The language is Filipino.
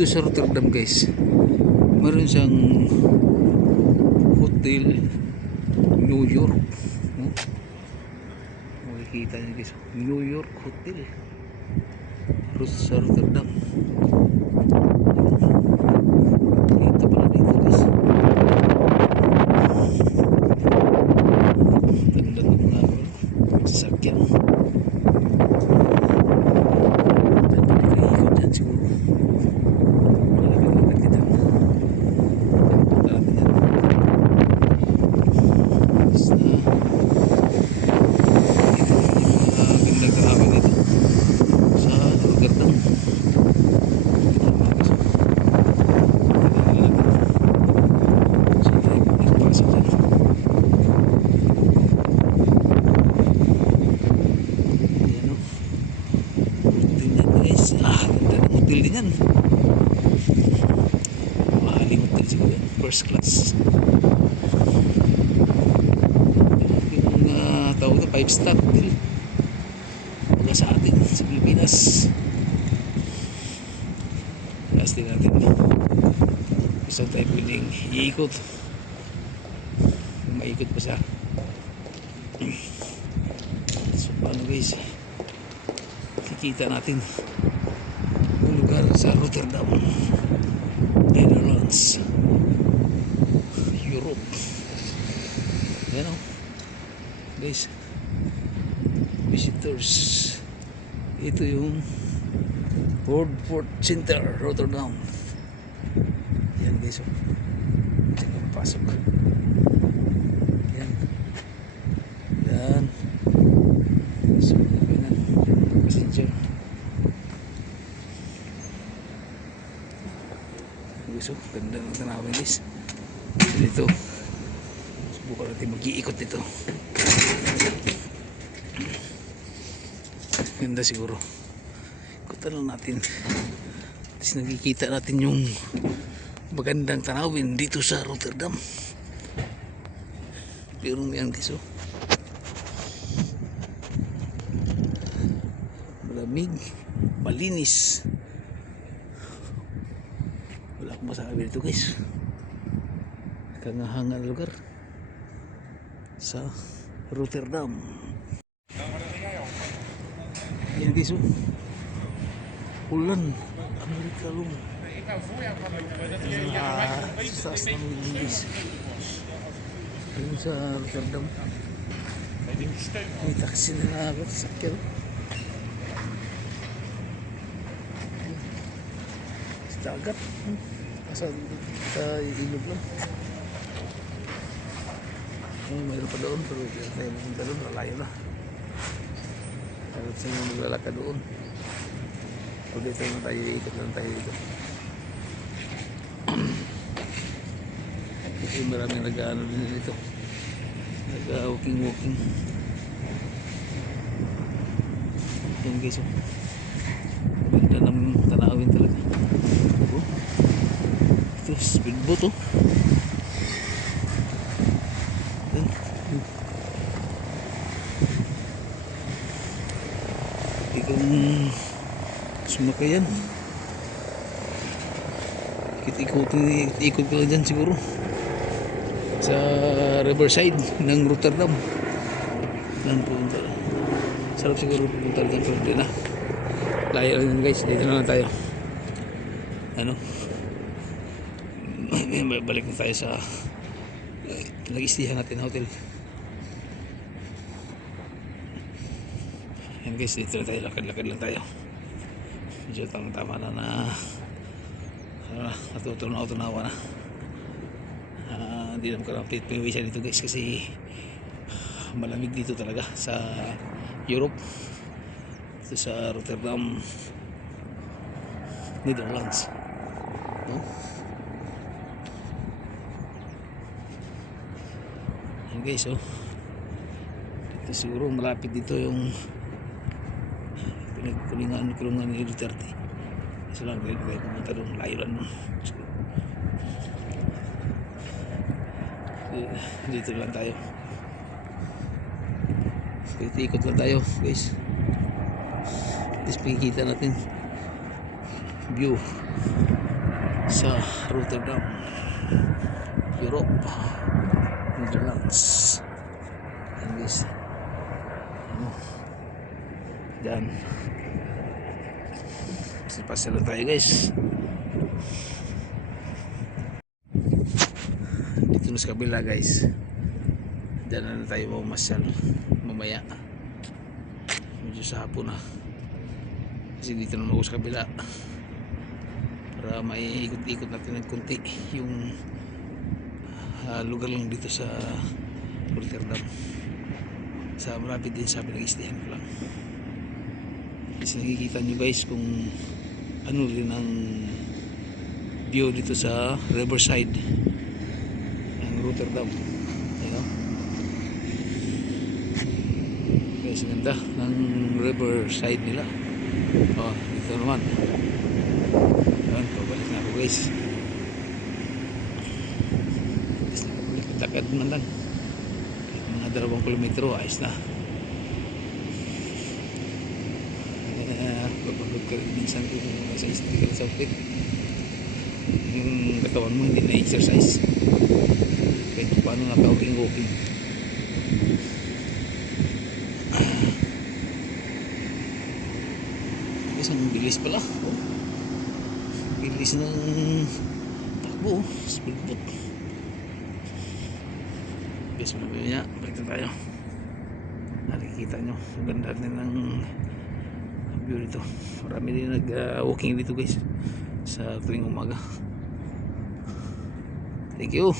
dito sa Rotterdam guys, meron siyang hotel New York. Makikita nyo guys, New York Hotel sa Rotterdam. Kita pala dito guys. Ganda ng mga sasakyan. Ikot dyan siguro. Malapit-lapit dito. Malapit dyan. Basta gandang karami dito sa Rotterdam. Hotel din yan. Mahaling hotel siguro yan. First class. Yung tawag na 5-star hotel. Baga sa atin sa Pilipinas. Last din natin. Gusto tayo pwedeng iikot. Maikot pa siya. So paano guys, kikita natin yung lugar sa Rotterdam, Netherlands, Europe. Yan o guys, visitors. Ito yung World Port Center Rotterdam. Yan guys o, pasok. Yan yan. So yan, passenger. So, ganda ng tanawin guys. Dito subukan natin mag-iikot dito. Ganda siguro. Ikutan lang natin. Tapos nakikita natin yung magandang tanawin dito sa Rotterdam. Pero yan guys oh, malamig, malinis. Wala akong masabi dito guys. Kangahangan lugar sa Rotterdam. Yan guys oh, ulan Amerika lum. Sa taas ng guys dito sa Rotterdam. May taxi na ako sakyan. Dagat sa ilog lang. Mayroon pa doon pero hindi tayo pupunta doon, malayo na. Kahit sa mga maglalakad doon o dito na tayo, ikot lang tayo dito. Kasi maraming nag-ano din dito, nag-walking. Yan guys oh, ganda ng tanawin talaga. Ito speedboat oh. Ikong sumakayan. Ikot ka lang dyan siguro sa riverside ng Rotterdam. Sarap siguro pupunta dyan pero hindi na. Layo lang guys, dito na lang tayo. Ano, balik na tayo sa nag-istihan natin na hotel. Yan guys, dito na tayo, lakad-lakad lang tayo. Medyo tama na natutunaw-tunawa na. Hindi naman ko lang piwisan dito guys kasi malamig dito talaga sa Europe. Ito sa Rotterdam, Netherlands. Yan guys oh, dito siguro malapit dito yung kulungan ni Duterte. Kasi lang tayo pumunta doon, layo lang dito lang tayo. Ikot lang tayo guys. At least makikita natin view sa Rotterdam, Europe, Netherlands. Ayan guys, ano, dyan pasyalan tayo guys. Dito na sa kabila guys, dyan na tayo mamasyal mamaya, medyo sa hapon na, kasi dito naman ako sa kabila para maiikot-ikot natin ng kunti yung lugar lang dito sa Rotterdam, sa malapit din sa pinag-istihan ko lang. Kasi nakikita nyo guys kung ano rin ang view dito sa riverside ng Rotterdam. Ayun, guys, ganda ng riverside nila. Oh, dito naman. Ayan, pabalik na ako guys. Guys, nakapagtakad naman lang. Mga 2 kilometro, ayos na. Papagod ka rin minsan kung nasa istig ka sa upit, yung katawan mo hindi na-exercise kahit paano naka-walking. Guys, ang bilis pala. Oh, bilis ng takbo. Speedboat. Guys, mamaya balik na tayo. Nakikita nyo ang ganda din ng view dito. Marami din nag-walking dito guys sa tuwing umaga. Thank you.